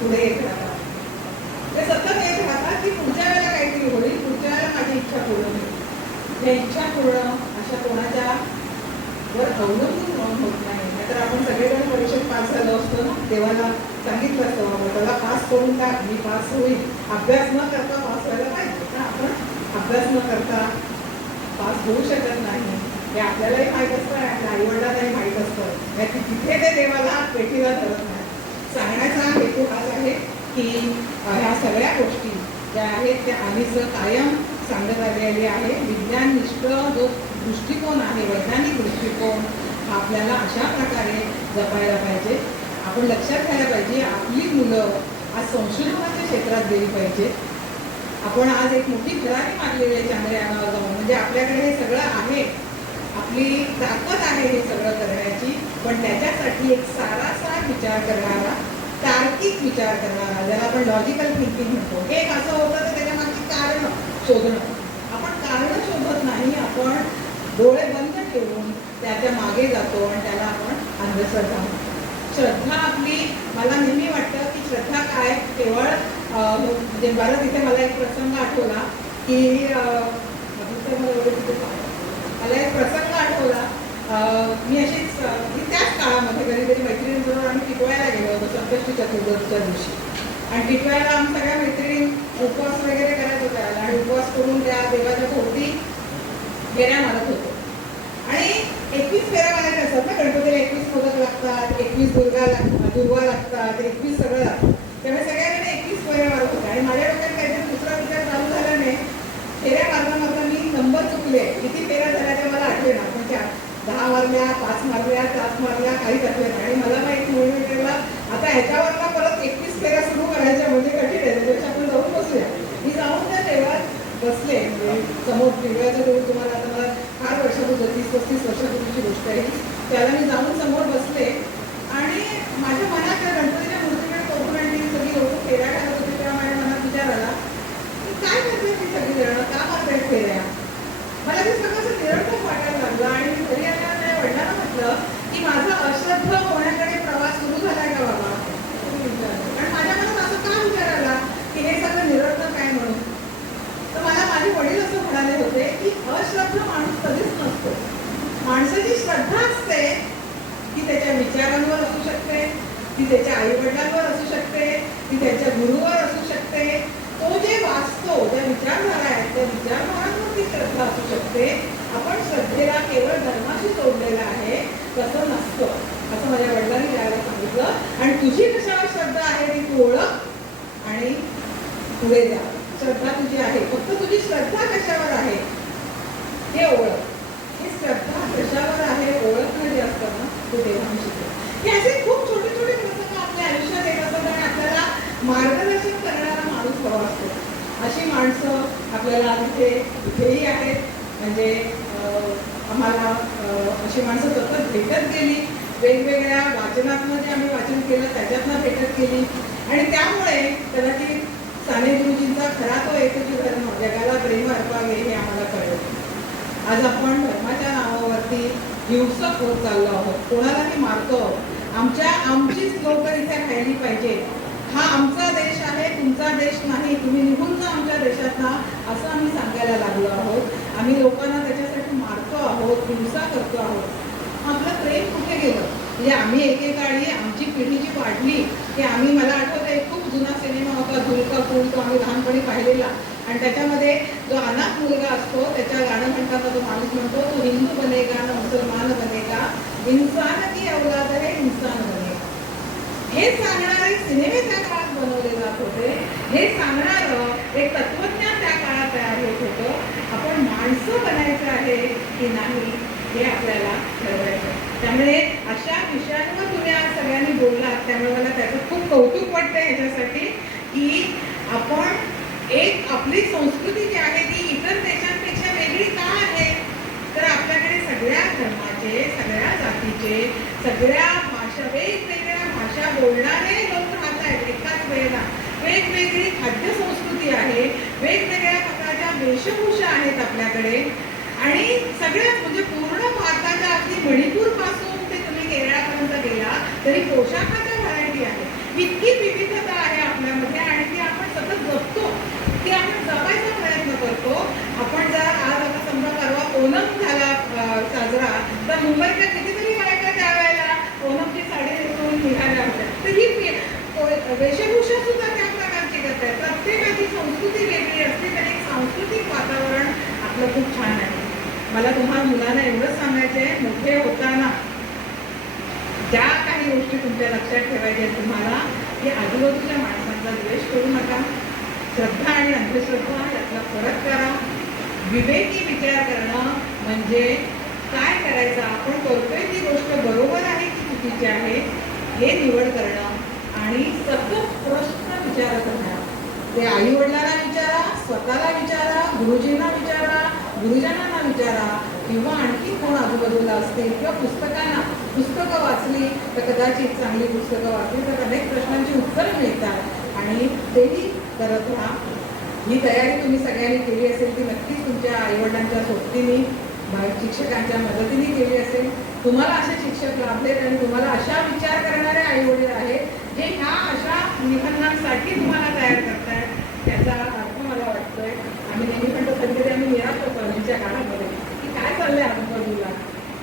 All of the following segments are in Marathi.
पुढे येत राहतात. ते सतत येत राहतात की पुढच्या वेळेला काहीतरी होईल पुढच्या वेळेला माझी इच्छा पूर्ण होईल. या इच्छा पूर्ण अशा कोणाच्या वर अवलंबून होत नाही. नाहीतर आपण सगळेजण परीक्षेत पास झालो असतो ना देवाला सांगितलं असतं बाबा त्याला पास करून टाक मी पास होईल. अभ्यास न करता पास व्हायला पाहिजे. पण आपण अभ्यास न करता पास होऊ शकत नाही? हे आपल्यालाही माहीत असतं आणि आपल्या आईवडिलांनाही माहीत असतं. तिथे ते देवाला पेटीला धरत नाही सांगण्याचा हेतू हाच आहे की ह्या सगळ्या गोष्टी ज्या आहेत त्या आधीच कायम सांगत आलेली आहे विज्ञाननिष्ठ जो दृष्टिकोन आहे वैज्ञानिक दृष्टिकोन हा आपल्याला अशा प्रकारे जपायला पाहिजे. आपण लक्षात घ्यायला पाहिजे आपली मुलं आज संशोधनाच्या क्षेत्रात गेली पाहिजे. आपण आज एक मोठी खरारी मारलेली आहे चांद्रयानावर जाऊन. म्हणजे आपल्याकडे हे सगळं आहे. आपली ताकद आहे हे सगळं करण्याची. पण त्याच्यासाठी एक सारा विचार करणारा तार्किक विचार करणारा ज्याला आपण लॉजिकल थिंकिंग म्हणतो. हे एक असं होतं तर त्याच्या मागची कारण शोधणं. आपण कारण शोधत नाही आपण डोळे बंद ठेवून त्याच्यामागे जातो आणि त्याला आपण अंधश्रद्धा म्हणतो. श्रद्धा आपली मला नेहमी वाटतं की श्रद्धा काय? केवळ म्हणजे बरं तिथे मला एक प्रसंग आठवला की मला तिथे मला एक प्रसंग आठवला मी अशीच मी त्याच काळामध्ये कधीतरी मैत्रिणींबरोबर आम्ही टिटवायला गेलो होतो संकष्टी चतुर्दशीच्या दिवशी. आणि टिटवायला आम्ही सगळ्या मैत्रिणी उपवास वगैरे करत होत्या. आणि उपवास करून त्या देवाच्या भोवती फेऱ्या मारत होतो. आणि एकवीस फेऱ्या मारायच्या असतात ना गणपतीला एकवीस मोदक लागतात एकवीस दुर्गा लागतात दुर्वा लागतात एकवीस सगळं लागतं. त्यामुळे सगळ्याकडे एकवीस फेऱ्या मारत होत्या. आणि माझ्या डोक्यात काहीतरी दुसरा विचार चालू झाल्याने फेऱ्या मारता मारता मी नंबर चुकले किती फेऱ्या झाल्या ते मला आठवे ना पण त्या दहा मारल्या पाच मारल्या सात मारल्या काहीच आठवे नाही आणि मला माहिती म्हणून विचारला आता ह्याच्यावरला परत एकवीस फेऱ्या सुरू करायच्या म्हणजे कठीण आहे त्याच्यापेक्षा आपण जाऊन बसूया मी जाऊन त्या देवात बसले म्हणजे समोर दिव्याचं देऊळ तुम्हाला आता मला फार वर्षापूर्वी तीस पस्तीस वर्षापूर्वीची गोष्ट आहे ही. त्याला मी जाऊन समोर बसले आणि माझ्या मनात त्या गणपतीच्या मूर्तीकडे बघून आणि ती सगळी लोक फेऱ्या घालत होती तेव्हा माझ्या मनात विचार आला की काय करते ती सगळी जण का मारतायत फेऱ्या मला ते सगळं असं निरर्थक वाटायला लागलं आणि मी घरी आल्यावर माझ्या वडिलांना म्हटलं की माझा अश्रद्ध होण्याकडे प्रवास सुरू झालाय का बाबा तुम्ही विचारलं. कारण माझ्या मनात असं का विचार आला की हे सगळं निरर्थक आहे म्हणून तर मला माझे वडील असं म्हणाले होते की अश्रद्ध माणूस कधीच नसतो माणसाची श्रद्धा असते ती त्याच्या विचारांवर असू शकते ती त्याच्या आई वडिलांवर असू शकते ती त्याच्या गुरुवर असू शकते तो जे वाचतो ज्या विचारधारा आहेत त्या विचारधारांवरती श्रद्धा असू शकते आपण श्रद्धेला केवळ धर्माशी जोडलेला आहे तसं नसतं असं माझ्या वडिलांनी द्यायला सांगितलं आणि तुझी कशावर श्रद्धा आहे ती तू ओळख आणि पुढे जा. श्रद्धा तुझी आहे. फक्त तुझी श्रद्धा कशावर आहे? हे ओळख. हे श्रद्धा कशावर आहे? ओळखणं जे म्हणजे असतं ना ते देवाने शिकतो हे असे खूप छोटे छोटे प्रसंग आपल्या आयुष्यात येत असतात आणि आपल्याला मार्गदर्शन करणारा माणूस हवा असतो. अशी माणसं आपल्याला तिथे इथेही आहेत. म्हणजे आम्हाला अशी माणसं सतत भेटत गेली. वेगवेगळ्या वाचनातनं जे आम्ही वाचन केलं त्याच्यातनं भेटत केली. आणि त्यामुळे कदाचित साने गुरुजींचा खरा तो एकच धर्म जगाला प्रेम अर्पावे हे आम्हाला कळलं. आज आपण धर्माच्या नावावरती हिंसक होत चाललो आहोत. कोणालाही मारतो आमच्या आमचीच लोक इथे राहिली पाहिजे. हा आमचा देश आहे तुमचा देश नाही. तुम्ही निघून जा आमच्या देशात ना असं आम्ही सांगायला लागलो आहोत. आम्ही लोकांना त्याच्यासाठी मारतो आहोत हिंसा करतो आहोत. आपलं प्रेम कुठे गेलं? म्हणजे आम्ही एकेकाळी आमची पिढी जी वाढली की आम्ही मला आठवत आहे खूप जुना सिनेमा होता झुलका फूल तो आम्ही लहानपणी पाहिलेला. आणि त्याच्यामध्ये जो अनाथ मुलगा असतो त्याच्या गाणं म्हणताना तो माणूस म्हणतो तो हिंदू बनेगा ना मुसलमान बनेगा इन्सान की अवलाद आहे इन्सान बनेगा. हे सांगणारे सिनेमे त्या काळात बनवले जात होते. हे सांगणारं एक तत्वज्ञान त्या काळात तयार होत होतं. आपण माणसं बनायचं आहे की नाही? हे आपल्याला ठरवायचं त्यामुळे अशा विषयांवर तुम्ही आज सगळ्यांनी बोललात त्यामुळे मला त्याचं खूप कौतुक वाटतं ह्याच्यासाठी की आपण एक आपली संस्कृती जी आहे ती इतर देशांपेक्षा वेगळी का आहे? तर आपल्याकडे सगळ्या धर्माचे सगळ्या जातीचे सगळ्या भाषा वेगवेगळ्या भाषा बोलणारे लोक राहत आहेत एकाच वेळेला. वेगवेगळी खाद्य संस्कृती आहे वेगवेगळ्या प्रकारच्या वेशभूषा आहेत आपल्याकडे. आणि सगळ्यात म्हणजे पूर्ण मणिपूरपासून ते तुम्ही केरळापर्यंत गेला तरी पोशाखाच्या व्हरायटी आहे. इतकी विविधता आहे आपल्यामध्ये आणि ती आपण सतत जपतो ती आपण जपायचा प्रयत्न करतो. आपण जर आज आता समजा परवा ओनम झाला साजरा तर मुंबईच्या कितीतरी बायका त्यावेळेला ओनमची साडी नेसून निघाल्या होत्या. तर ही वेशभूषा सुद्धा त्या प्रकारची करत आहे प्रत्येकाची संस्कृती वेगळी असते तर सांस्कृतिक वातावरण आपलं खूप छान आहे. मला तुम्हाला मुलांना एवढंच सांगायचं आहे मोठे होताना ज्या काही गोष्टी तुमच्या लक्षात ठेवायच्या तुम्हाला की आजूबाजूच्या माणसांचा द्वेष करू नका. श्रद्धा आणि अंधश्रद्धा यातला फरक करा. विवेकी विचार करणं म्हणजे काय करायचं? आपण करतोय ती गोष्ट बरोबर आहे की चुकीची आहे? हे निवड करणं आणि सतत प्रश्न विचार करणं. ते आई वडिलांना विचारा स्वतःला विचारा गुरुजींना विचारा गुरुजनांना विचारा किंवा आणखी कोण आजूबाजूला असतील किंवा पुस्तकांना पुस्तकं वाचली तर कदाचित चांगली पुस्तकं वाचली तर अनेक प्रश्नांची उत्तरं मिळतात. आणि तेही करत राहा. ही तयारी तुम्ही सगळ्यांनी केली असेल ती नक्कीच तुमच्या आईवडिलांच्या सोबतीने शिक्षकांच्या मदतीने केली असेल. तुम्हाला असे शिक्षक लाभलेत आणि तुम्हाला अशा विचार करणारे आईवडील आहेत जे ह्या अशा निबंधांसाठी तुम्हाला तयार करतायत. त्याचा अर्थ मला वाटतोय. आम्ही नेहमी पण होतो काळामध्ये. की काय चाललंय आजूबाजूला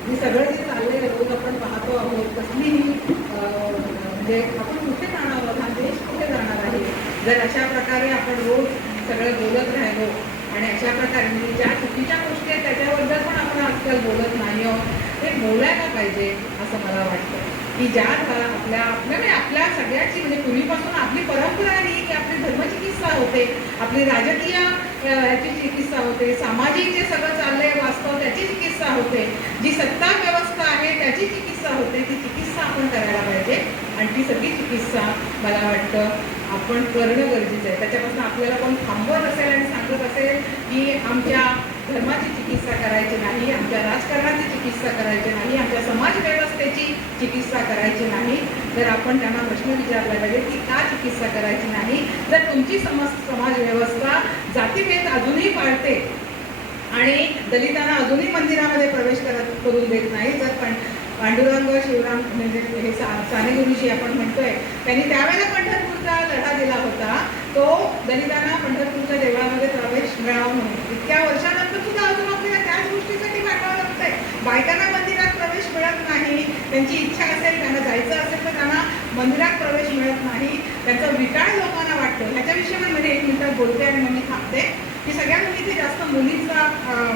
हे सगळं जे चाललंय रोज आपण पाहतो आहोत कसलीही म्हणजे आपण कुठे जाणार आहोत? हा देश कुठे जाणार आहे? जर अशा प्रकारे आपण रोज सगळं बोलत राहिलो आणि अशा प्रकारे म्हणजे ज्या चुकीच्या गोष्टी आहेत त्याच्याबद्दल पण आपण आजकाल बोलत नाही आहोत ते बोलायला पाहिजे असं मला वाटतं. की ज्या आपल्या आपल्या म्हणजे आपल्या सगळ्याची म्हणजे पूर्वीपासून आपली परंपरा ही की आपली धर्मचिकित्सा होते आपली राजकीय ह्याची चिकित्सा होते. सामाजिक जे सगळं चाललंय वास्तव त्याची चिकित्सा होते. जी सत्ता व्यवस्था आहे त्याची चिकित्सा होते. ती चिकित्सा आपण करायला पाहिजे. आणि ती सगळी चिकित्सा मला वाटतं आपण करणं गरजेचं आहे. त्याच्यापासून आपल्याला कोण थांबवत असेल आणि सांगत असेल की आमच्या धर्माची चिकित्सा करायची नाही आमच्या राजकारणाची चिकित्सा करायची नाही आमच्या समाज व्यवस्थेची चिकित्सा करायची नाही तर आपण त्यांना प्रश्न विचारला पाहिजे की का चिकित्सा करायची नाही? जर तुमची समज समाज व्यवस्था जातीभेद अजूनही पाळते आणि दलितांना अजूनही मंदिरामध्ये प्रवेश करत करून देत नाही जर पण पांडुरंग शिवराम म्हणजे हे सा साने गुरुजी आपण म्हणतोय त्यांनी त्यावेळेला पंढरपूरचा लढा दिला होता. तो दलितांना पंढरपूरच्या देवळामध्ये प्रवेश मिळावा म्हणून. इतक्या वर्षानंतर सुद्धा अजून आपल्याला त्याच गोष्टीसाठी भांडावं लागतंय. बायकांना मंदिरात प्रवेश मिळत नाही. त्यांची इच्छा असेल त्यांना जायचं असेल तर त्यांना मंदिरात प्रवेश मिळत नाही. त्याचा विटाळ लोकांना वाटतं. ह्याच्याविषयी मी मध्ये एक मिनिटात बोलते आणि मग मी थांबते. की सगळ्या मुली इथे जास्त मुलीचा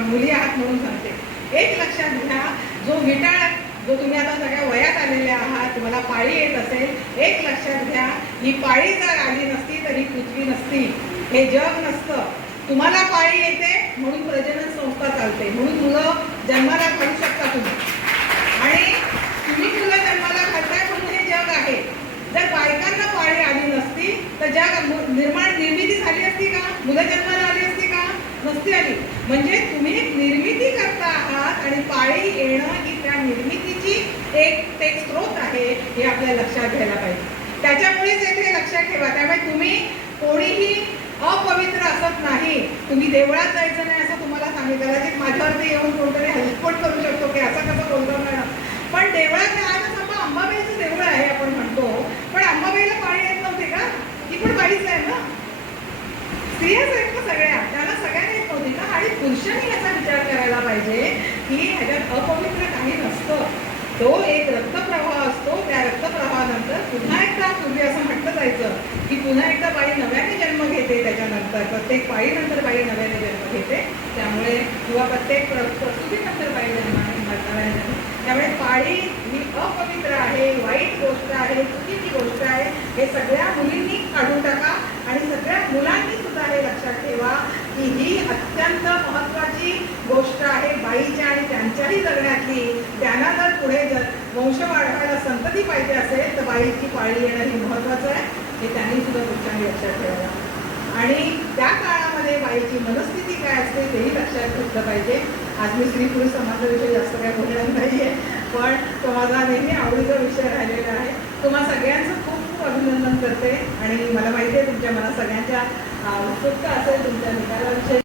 मुली आहात म्हणून सांगते. एक लक्षात घ्या जो विटाळ जो तुम्ही आता सगळ्या वयात आलेल्या आहात तुम्हाला पाळी येत असेल एक लक्षात घ्या ही पाळी जर आली नसती तर ही पृथ्वी नसती. हे जग नसतं. तुम्हाला पाळी येते म्हणून प्रजनन संस्था चालते. म्हणून मुलं जन्माला घालू शकता तुम्ही. आणि तुम्ही मुलं जन्माला घालताय म्हणून हे जग आहे. जर बायकांना पाळी आली नसती तर जग निर्माण निर्मिती झाली असती का? मुलं जन्माला आली असती का? नसती आली. म्हणजे तुम्ही निर्मिती करता आहात आणि पाळी येणं ही त्या निर्मिती एक एक स्रोत आहे हे आपल्या लक्षात घ्यायला पाहिजे. त्याच्यामुळेच येथे लक्षात ठेवा. त्यामुळे तुम्ही कोणीही अपवित्र असत नाही. तुम्ही देवळात जायचं नाही असं तुम्हाला सांगितलं. कदाचित माझ्यावरती येऊन कोणतरी हलस्फोट करू शकतो की असं कसं बोलतो मॅडम पण देवळात आज समजा अंबाबाईचं देऊळ आहे आपण म्हणतो पण अंबाबाईला पाणी येत नव्हते का ती पण बाईच आहे ना स्त्रियाच आहेत ना सगळ्या त्यांना सगळ्यांना येत नव्हती का आणि पुरुषांनी याचा विचार करायला पाहिजे की ह्याच्यात अपवित्र काही नसतं तो एक रक्तप्रवाह असतो त्या रक्तप्रवाहानंतर पुन्हा पूर्वी असं म्हटलं जायचं? की पुन्हा एकदा बाई नव्याने जन्म घेते त्याच्यानंतर प्रत्येक पाळीनंतर बाई नव्याने जन्म घेते. त्यामुळे किंवा प्रत्येक प्र- प्रसूतीनंतर बाई जन्म नव्याने जन्म त्यामुळे पाळी ही अपवित्र आहे वाईट गोष्ट आहे चुकीची गोष्ट आहे. हे सगळ्या मुलींनी काढून टाका आणि सगळ्या मुलांनी सुद्धा हे लक्षात ठेवा की ही अत्यंत महत्वाची गोष्ट आहे बाईच्या आणि त्यांच्याही जगण्यातली त्यांना जर पुढे जर वंश वाढवायला संतती पाहिजे असेल तर बाईची पाळी येणं हे महत्वाचं आहे. हे त्यांनी सुद्धा पुरुषांनी लक्षात ठेवायला आणि त्या काळामध्ये बाईची मनस्थिती काय असते तेही लक्षात घेतलं पाहिजे. आज मी स्त्री पुरुष समाजाविषयी जास्त काय बोलणार नाहीये पण तो माझा नेहमी आवडीचा विषय राहिलेला आहे. तुम्हा सगळ्यांचं खूप खूप अभिनंदन करते. आणि मला माहिती आहे तुमच्या मनात सगळ्यांच्या उत्सुकता असेल तुमच्या निकालाविषयी.